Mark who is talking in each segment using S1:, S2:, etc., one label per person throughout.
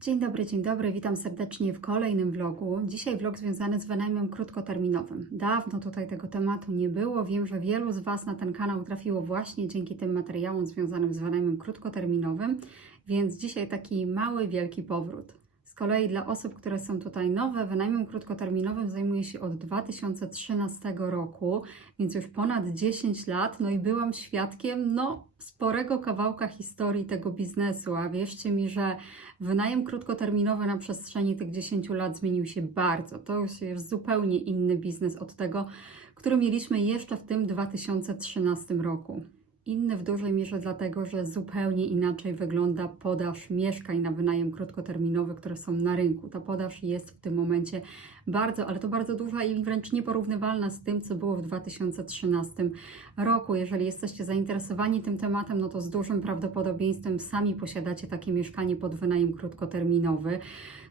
S1: Dzień dobry, dzień dobry, witam serdecznie w kolejnym vlogu. Dzisiaj vlog związany z wynajmem krótkoterminowym. Dawno tutaj tego tematu nie było. Wiem, że wielu z Was na ten kanał trafiło właśnie dzięki tym materiałom związanym z wynajmem krótkoterminowym, więc dzisiaj taki mały, wielki powrót. Kolei dla osób, które są tutaj nowe, wynajmem krótkoterminowym zajmuję się od 2013 roku, więc już ponad 10 lat, no i byłam świadkiem no, sporego kawałka historii tego biznesu, a wierzcie mi, że wynajem krótkoterminowy na przestrzeni tych 10 lat zmienił się bardzo. To już jest zupełnie inny biznes od tego, który mieliśmy jeszcze w tym 2013 roku. Inny w dużej mierze dlatego, że zupełnie inaczej wygląda podaż mieszkań na wynajem krótkoterminowy, które są na rynku. Ta podaż jest w tym momencie bardzo, ale to bardzo duża i wręcz nieporównywalna z tym, co było w 2013 roku. Jeżeli jesteście zainteresowani tym tematem, no to z dużym prawdopodobieństwem sami posiadacie takie mieszkanie pod wynajem krótkoterminowy.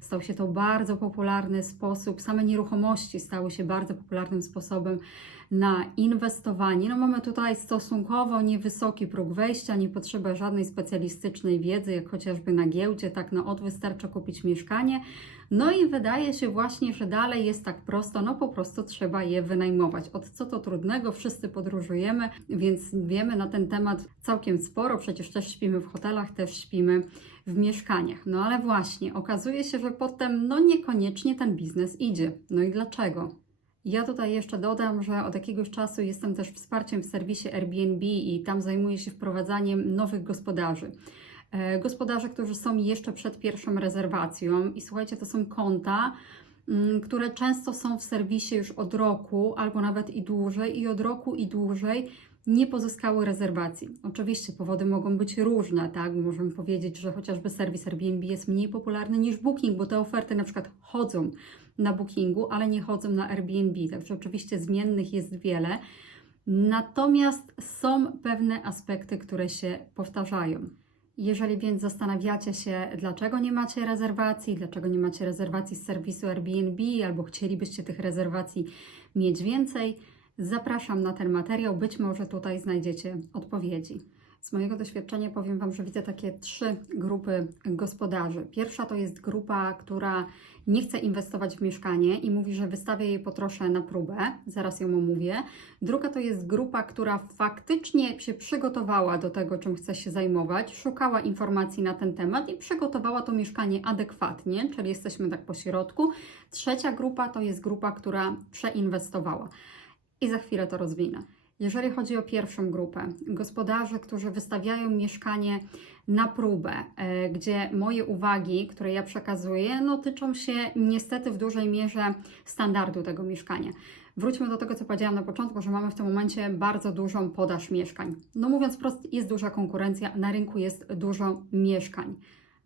S1: Stał się to bardzo popularny sposób, same nieruchomości stały się bardzo popularnym sposobem na inwestowanie. No mamy tutaj stosunkowo niewysoki próg wejścia, nie potrzeba żadnej specjalistycznej wiedzy, jak chociażby na giełdzie, tak no od wystarczy kupić mieszkanie. No i wydaje się właśnie, że dalej jest tak prosto, no po prostu trzeba je wynajmować. Od co to trudnego, wszyscy podróżujemy, więc wiemy na ten temat całkiem sporo, przecież też śpimy w hotelach, też śpimy w mieszkaniach. No ale właśnie, okazuje się, że potem no niekoniecznie ten biznes idzie. No i dlaczego? Ja tutaj jeszcze dodam, że od jakiegoś czasu jestem też wsparciem w serwisie Airbnb i tam zajmuję się wprowadzaniem nowych gospodarzy. E, Gospodarzy, którzy są jeszcze przed pierwszą rezerwacją i słuchajcie, to są konta, mm, które często są w serwisie już od roku albo nawet i dłużej i od roku i dłużej nie pozyskały rezerwacji. Oczywiście powody mogą być różne, tak? Możemy powiedzieć, że chociażby serwis Airbnb jest mniej popularny niż Booking, bo te oferty na przykład chodzą na Bookingu, ale nie chodzą na Airbnb. Także oczywiście zmiennych jest wiele. Natomiast są pewne aspekty, które się powtarzają. Jeżeli więc zastanawiacie się, dlaczego nie macie rezerwacji, dlaczego nie macie rezerwacji z serwisu Airbnb, albo chcielibyście tych rezerwacji mieć więcej, zapraszam na ten materiał. Być może tutaj znajdziecie odpowiedzi. Z mojego doświadczenia powiem Wam, że widzę takie trzy grupy gospodarzy. Pierwsza to jest grupa, która nie chce inwestować w mieszkanie i mówi, że wystawia je po trosze na próbę. Zaraz ją omówię. Druga to jest grupa, która faktycznie się przygotowała do tego, czym chce się zajmować, szukała informacji na ten temat i przygotowała to mieszkanie adekwatnie, czyli jesteśmy tak po środku. Trzecia grupa to jest grupa, która przeinwestowała. I za chwilę to rozwinę. Jeżeli chodzi o pierwszą grupę, gospodarze, którzy wystawiają mieszkanie na próbę, e, gdzie moje uwagi, które ja przekazuję, no, tyczą się niestety w dużej mierze standardu tego mieszkania. Wróćmy do tego, co powiedziałam na początku, że mamy w tym momencie bardzo dużą podaż mieszkań. No mówiąc wprost, jest duża konkurencja, na rynku jest dużo mieszkań.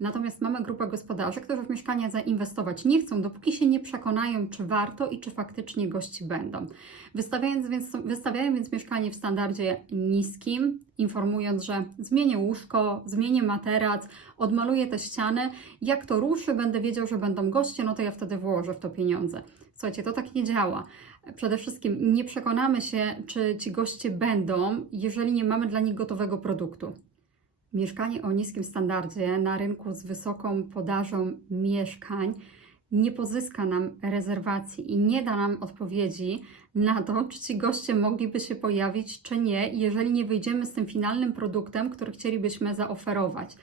S1: Natomiast mamy grupę gospodarzy, którzy w mieszkania zainwestować nie chcą, dopóki się nie przekonają, czy warto i czy faktycznie gości będą. Wystawiając więc, wystawiają więc mieszkanie w standardzie niskim, informując, że zmienię łóżko, zmienię materac, odmaluję te ściany. Jak to ruszy, będę wiedział, że będą goście, no to ja wtedy włożę w to pieniądze. Słuchajcie, to tak nie działa. Przede wszystkim nie przekonamy się, czy ci goście będą, jeżeli nie mamy dla nich gotowego produktu. Mieszkanie o niskim standardzie na rynku z wysoką podażą mieszkań nie pozyska nam rezerwacji i nie da nam odpowiedzi na to, czy ci goście mogliby się pojawić, czy nie, jeżeli nie wyjdziemy z tym finalnym produktem, który chcielibyśmy zaoferować.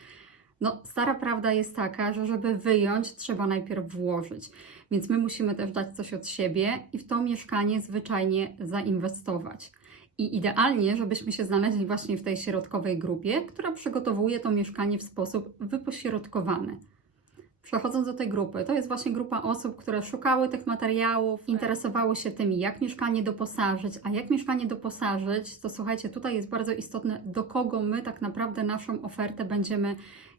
S1: No, stara prawda jest taka, że żeby wyjąć, trzeba najpierw włożyć. Więc my musimy też dać coś od siebie i w to mieszkanie zwyczajnie zainwestować. I idealnie, żebyśmy się znaleźli właśnie w tej środkowej grupie, która przygotowuje to mieszkanie w sposób wypośrodkowany. Przechodząc do tej grupy, to jest właśnie grupa osób, które szukały tych materiałów, interesowały się tym, jak mieszkanie doposażyć, a jak mieszkanie doposażyć, to słuchajcie, tutaj jest bardzo istotne, do kogo my tak naprawdę naszą ofertę będziemy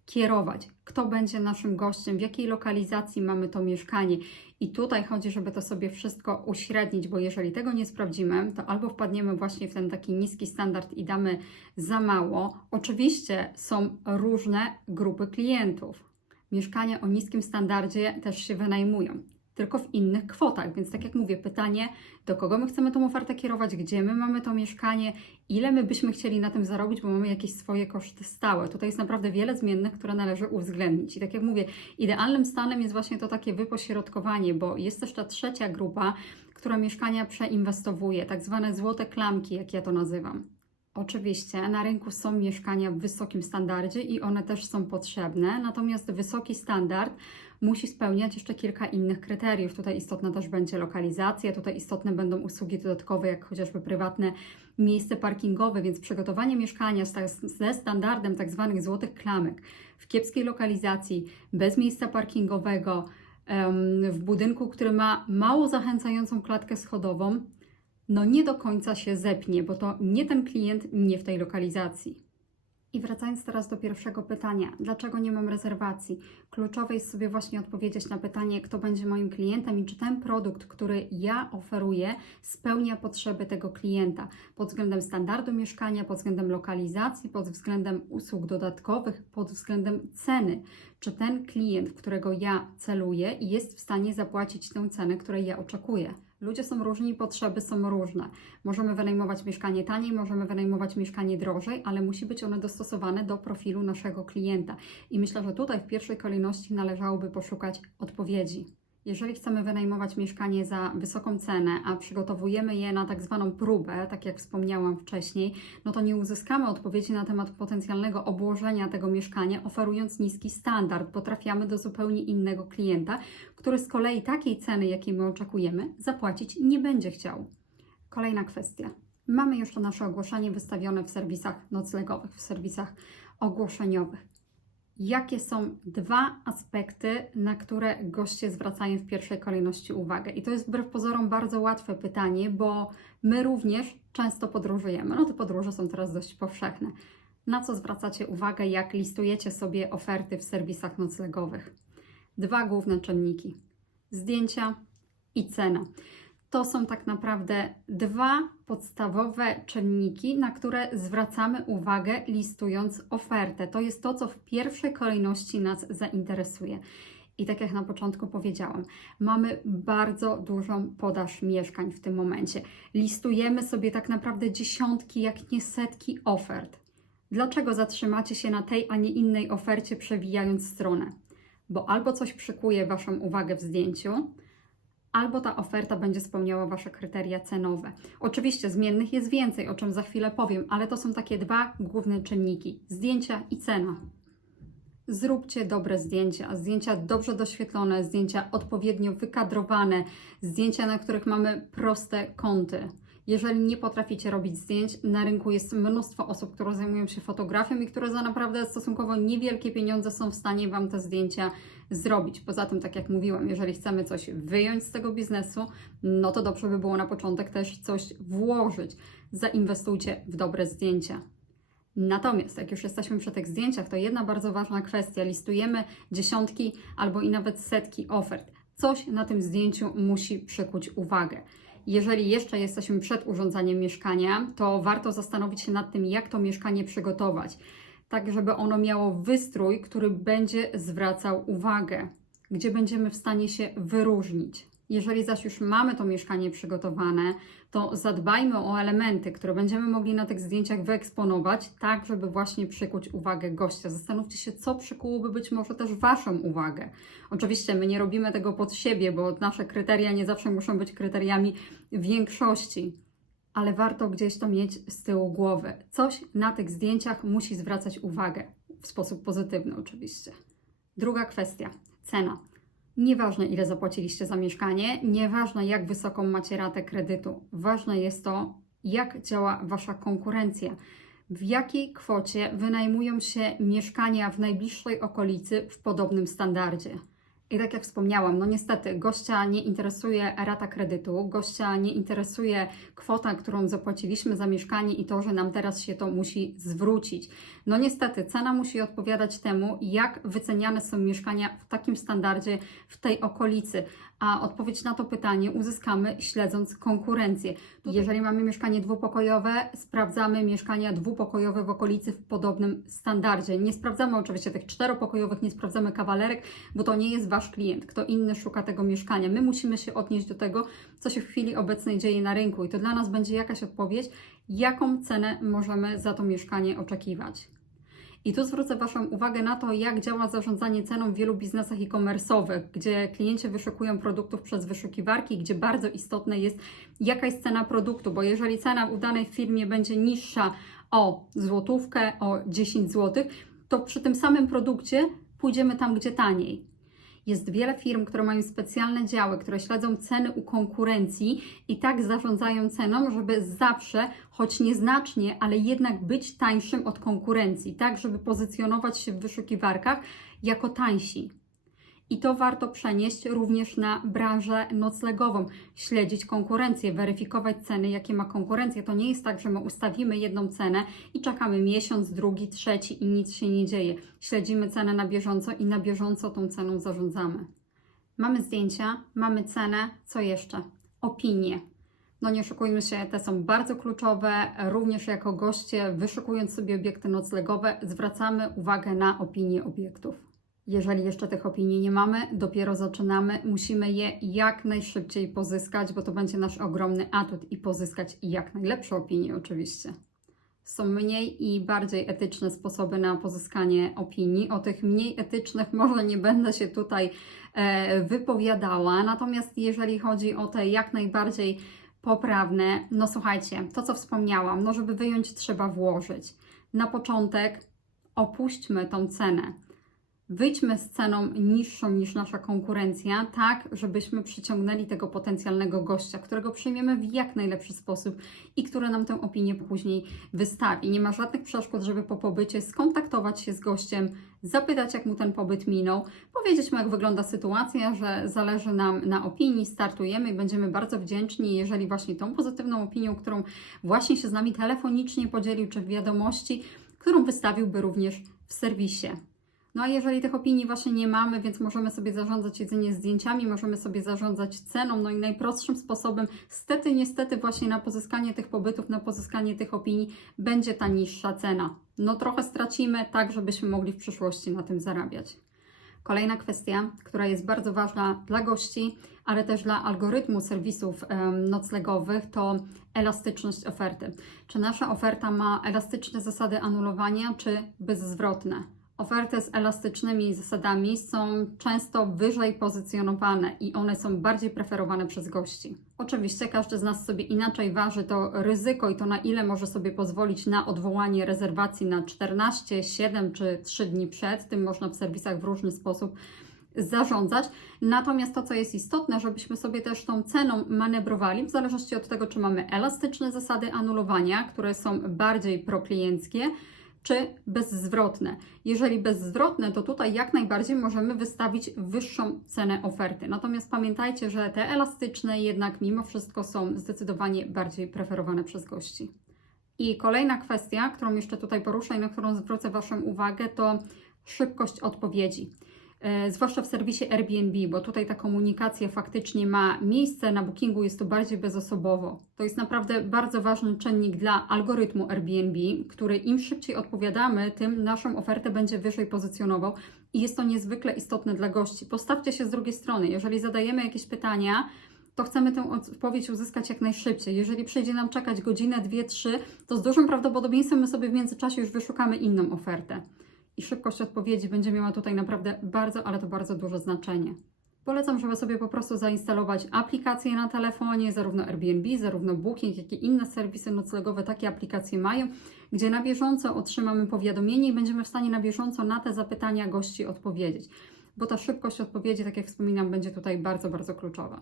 S1: kierować, kto będzie naszym gościem, w jakiej lokalizacji mamy to mieszkanie. I tutaj chodzi, żeby to sobie wszystko uśrednić, bo jeżeli tego nie sprawdzimy, to albo wpadniemy właśnie w ten taki niski standard i damy za mało. Oczywiście są różne grupy klientów. Mieszkania o niskim standardzie też się wynajmują. Tylko w innych kwotach. Więc tak jak mówię, pytanie, do kogo my chcemy tą ofertę kierować, gdzie my mamy to mieszkanie, ile my byśmy chcieli na tym zarobić, bo mamy jakieś swoje koszty stałe. Tutaj jest naprawdę wiele zmiennych, które należy uwzględnić. I tak jak mówię, idealnym stanem jest właśnie to takie wypośrodkowanie, bo jest też ta trzecia grupa, która mieszkania przeinwestowuje, tak zwane złote klamki, jak ja to nazywam. Oczywiście na rynku są mieszkania w wysokim standardzie i one też są potrzebne, natomiast wysoki standard musi spełniać jeszcze kilka innych kryteriów. Tutaj istotna też będzie lokalizacja, tutaj istotne będą usługi dodatkowe, jak chociażby prywatne miejsce parkingowe, więc przygotowanie mieszkania ze standardem tak zwanych złotych klamek w kiepskiej lokalizacji, bez miejsca parkingowego, w budynku, który ma mało zachęcającą klatkę schodową, no nie do końca się zepnie, bo to nie ten klient, nie w tej lokalizacji. I wracając teraz do pierwszego pytania, dlaczego nie mam rezerwacji? Kluczowe jest sobie właśnie odpowiedzieć na pytanie, kto będzie moim klientem i czy ten produkt, który ja oferuję, spełnia potrzeby tego klienta pod względem standardu mieszkania, pod względem lokalizacji, pod względem usług dodatkowych, pod względem ceny. Czy ten klient, którego ja celuję, jest w stanie zapłacić tę cenę, której ja oczekuję? Ludzie są różni, potrzeby są różne. Możemy wynajmować mieszkanie taniej, możemy wynajmować mieszkanie drożej, ale musi być one dostosowane do profilu naszego klienta. I myślę, że tutaj w pierwszej kolejności należałoby poszukać odpowiedzi. Jeżeli chcemy wynajmować mieszkanie za wysoką cenę, a przygotowujemy je na tak zwaną próbę, tak jak wspomniałam wcześniej, no to nie uzyskamy odpowiedzi na temat potencjalnego obłożenia tego mieszkania, oferując niski standard, bo trafiamy do zupełnie innego klienta, który z kolei takiej ceny, jakiej my oczekujemy, zapłacić nie będzie chciał. Kolejna kwestia. Mamy to nasze ogłoszenie wystawione w serwisach noclegowych, w serwisach ogłoszeniowych. Jakie są dwa aspekty, na które goście zwracają w pierwszej kolejności uwagę? I to jest wbrew pozorom bardzo łatwe pytanie, bo my również często podróżujemy. No te podróże są teraz dość powszechne. Na co zwracacie uwagę, jak listujecie sobie oferty w serwisach noclegowych? Dwa główne czynniki: zdjęcia i cena. To są tak naprawdę dwa podstawowe czynniki, na które zwracamy uwagę listując ofertę. To jest to, co w pierwszej kolejności nas zainteresuje. I tak jak na początku powiedziałam, mamy bardzo dużą podaż mieszkań w tym momencie. Listujemy sobie tak naprawdę dziesiątki, jak nie setki ofert. Dlaczego zatrzymacie się na tej, a nie innej ofercie, przewijając stronę? Bo albo coś przykuje Waszą uwagę w zdjęciu, albo ta oferta będzie spełniała Wasze kryteria cenowe. Oczywiście zmiennych jest więcej, o czym za chwilę powiem, ale to są takie dwa główne czynniki: zdjęcia i cena. Zróbcie dobre zdjęcia, zdjęcia dobrze doświetlone, zdjęcia odpowiednio wykadrowane, zdjęcia, na których mamy proste kąty. Jeżeli nie potraficie robić zdjęć, na rynku jest mnóstwo osób, które zajmują się fotografią i które za naprawdę stosunkowo niewielkie pieniądze są w stanie Wam te zdjęcia zrobić. Poza tym, tak jak mówiłam, jeżeli chcemy coś wyjąć z tego biznesu, no to dobrze by było na początek też coś włożyć. Zainwestujcie w dobre zdjęcia. Natomiast jak już jesteśmy przy tych zdjęciach, to jedna bardzo ważna kwestia. Listujemy dziesiątki albo i nawet setki ofert. Coś na tym zdjęciu musi przykuć uwagę. Jeżeli jeszcze jesteśmy przed urządzaniem mieszkania, to warto zastanowić się nad tym, jak to mieszkanie przygotować, tak żeby ono miało wystrój, który będzie zwracał uwagę, gdzie będziemy w stanie się wyróżnić. Jeżeli zaś już mamy to mieszkanie przygotowane, to zadbajmy o elementy, które będziemy mogli na tych zdjęciach wyeksponować, tak żeby właśnie przykuć uwagę gościa. Zastanówcie się, co przykułoby być może też Waszą uwagę. Oczywiście my nie robimy tego pod siebie, bo nasze kryteria nie zawsze muszą być kryteriami większości, ale warto gdzieś to mieć z tyłu głowy. Coś na tych zdjęciach musi zwracać uwagę, w sposób pozytywny oczywiście. Druga kwestia cena. Nieważne, ile zapłaciliście za mieszkanie, nieważne, jak wysoką macie ratę kredytu, ważne jest to, jak działa Wasza konkurencja. W jakiej kwocie wynajmują się mieszkania w najbliższej okolicy w podobnym standardzie. I tak jak wspomniałam, no niestety gościa nie interesuje rata kredytu, gościa nie interesuje kwota, którą zapłaciliśmy za mieszkanie i to, że nam teraz się to musi zwrócić. No niestety cena musi odpowiadać temu, jak wyceniane są mieszkania w takim standardzie w tej okolicy. A odpowiedź na to pytanie uzyskamy śledząc konkurencję. Jeżeli mamy mieszkanie dwupokojowe, sprawdzamy mieszkania dwupokojowe w okolicy w podobnym standardzie. Nie sprawdzamy oczywiście tych czteropokojowych, nie sprawdzamy kawalerek, bo to nie jest wasz Wasz klient, kto inny szuka tego mieszkania. My musimy się odnieść do tego, co się w chwili obecnej dzieje na rynku i to dla nas będzie jakaś odpowiedź, jaką cenę możemy za to mieszkanie oczekiwać. I tu zwrócę Waszą uwagę na to, jak działa zarządzanie ceną w wielu biznesach e-commerce'owych, gdzie klienci wyszukują produktów przez wyszukiwarki, gdzie bardzo istotne jest, jaka jest cena produktu, bo jeżeli cena w danej firmie będzie niższa o złotówkę, o 10 zł, to przy tym samym produkcie pójdziemy tam, gdzie taniej. Jest wiele firm, które mają specjalne działy, które śledzą ceny u konkurencji i tak zarządzają ceną, żeby zawsze, choć nieznacznie, ale jednak być tańszym od konkurencji, tak żeby pozycjonować się w wyszukiwarkach jako tańsi. I to warto przenieść również na branżę noclegową, śledzić konkurencję, weryfikować ceny, jakie ma konkurencja. To nie jest tak, że my ustawimy jedną cenę i czekamy miesiąc, drugi, trzeci i nic się nie dzieje. Śledzimy cenę na bieżąco i na bieżąco tą ceną zarządzamy. Mamy zdjęcia, mamy cenę, co jeszcze? Opinie. No nie oszukujmy się, te są bardzo kluczowe. Również jako goście, wyszukując sobie obiekty noclegowe, zwracamy uwagę na opinie obiektów. Jeżeli jeszcze tych opinii nie mamy, dopiero zaczynamy, musimy je jak najszybciej pozyskać, bo to będzie nasz ogromny atut i pozyskać jak najlepsze opinie oczywiście. Są mniej i bardziej etyczne sposoby na pozyskanie opinii. O tych mniej etycznych może nie będę się tutaj e, wypowiadała, natomiast jeżeli chodzi o te jak najbardziej poprawne, no słuchajcie, to co wspomniałam, no żeby wyjąć trzeba włożyć. Na początek opuśćmy tą cenę wyjdźmy z ceną niższą niż nasza konkurencja, tak żebyśmy przyciągnęli tego potencjalnego gościa, którego przyjmiemy w jak najlepszy sposób i który nam tę opinię później wystawi. Nie ma żadnych przeszkód, żeby po pobycie skontaktować się z gościem, zapytać, jak mu ten pobyt minął, powiedzieć mu, jak wygląda sytuacja, że zależy nam na opinii, startujemy i będziemy bardzo wdzięczni, jeżeli właśnie tą pozytywną opinią, którą właśnie się z nami telefonicznie podzielił, czy w wiadomości, którą wystawiłby również w serwisie. No a jeżeli tych opinii właśnie nie mamy, więc możemy sobie zarządzać jedynie zdjęciami, możemy sobie zarządzać ceną, no i najprostszym sposobem, stety, niestety właśnie na pozyskanie tych pobytów, na pozyskanie tych opinii będzie ta niższa cena. No trochę stracimy, tak żebyśmy mogli w przyszłości na tym zarabiać. Kolejna kwestia, która jest bardzo ważna dla gości, ale też dla algorytmu serwisów noclegowych, to elastyczność oferty. Czy nasza oferta ma elastyczne zasady anulowania, czy bezzwrotne? Oferty z elastycznymi zasadami są często wyżej pozycjonowane i one są bardziej preferowane przez gości. Oczywiście każdy z nas sobie inaczej waży to ryzyko i to na ile może sobie pozwolić na odwołanie rezerwacji na 14, 7 czy 3 dni przed. Tym można w serwisach w różny sposób zarządzać. Natomiast to, co jest istotne, żebyśmy sobie też tą ceną manewrowali, w zależności od tego, czy mamy elastyczne zasady anulowania, które są bardziej proklienckie, czy bezzwrotne. Jeżeli bezzwrotne, to tutaj jak najbardziej możemy wystawić wyższą cenę oferty. Natomiast pamiętajcie, że te elastyczne jednak mimo wszystko są zdecydowanie bardziej preferowane przez gości. I kolejna kwestia, którą jeszcze tutaj poruszę i na którą zwrócę Waszą uwagę, to szybkość odpowiedzi. E, zwłaszcza w serwisie Airbnb, bo tutaj ta komunikacja faktycznie ma miejsce, na bookingu jest to bardziej bezosobowo. To jest naprawdę bardzo ważny czynnik dla algorytmu Airbnb, który im szybciej odpowiadamy, tym naszą ofertę będzie wyżej pozycjonował i jest to niezwykle istotne dla gości. Postawcie się z drugiej strony, jeżeli zadajemy jakieś pytania, to chcemy tę odpowiedź uzyskać jak najszybciej. Jeżeli przyjdzie nam czekać godzinę, dwie, trzy, to z dużym prawdopodobieństwem my sobie w międzyczasie już wyszukamy inną ofertę i szybkość odpowiedzi będzie miała tutaj naprawdę bardzo, ale to bardzo duże znaczenie. Polecam, żeby sobie po prostu zainstalować aplikacje na telefonie, zarówno Airbnb, zarówno Booking, jak i inne serwisy noclegowe takie aplikacje mają, gdzie na bieżąco otrzymamy powiadomienie i będziemy w stanie na bieżąco na te zapytania gości odpowiedzieć. Bo ta szybkość odpowiedzi, tak jak wspominam, będzie tutaj bardzo, bardzo kluczowa.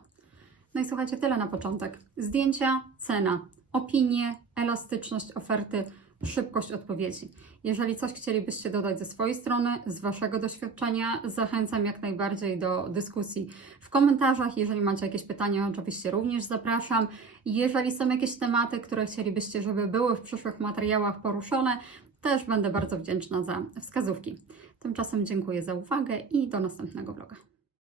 S1: No i słuchajcie, tyle na początek. Zdjęcia, cena, opinie, elastyczność oferty szybkość odpowiedzi. Jeżeli coś chcielibyście dodać ze swojej strony, z Waszego doświadczenia, zachęcam jak najbardziej do dyskusji w komentarzach. Jeżeli macie jakieś pytania, oczywiście również zapraszam. Jeżeli są jakieś tematy, które chcielibyście, żeby były w przyszłych materiałach poruszone, też będę bardzo wdzięczna za wskazówki. Tymczasem dziękuję za uwagę i do następnego vloga.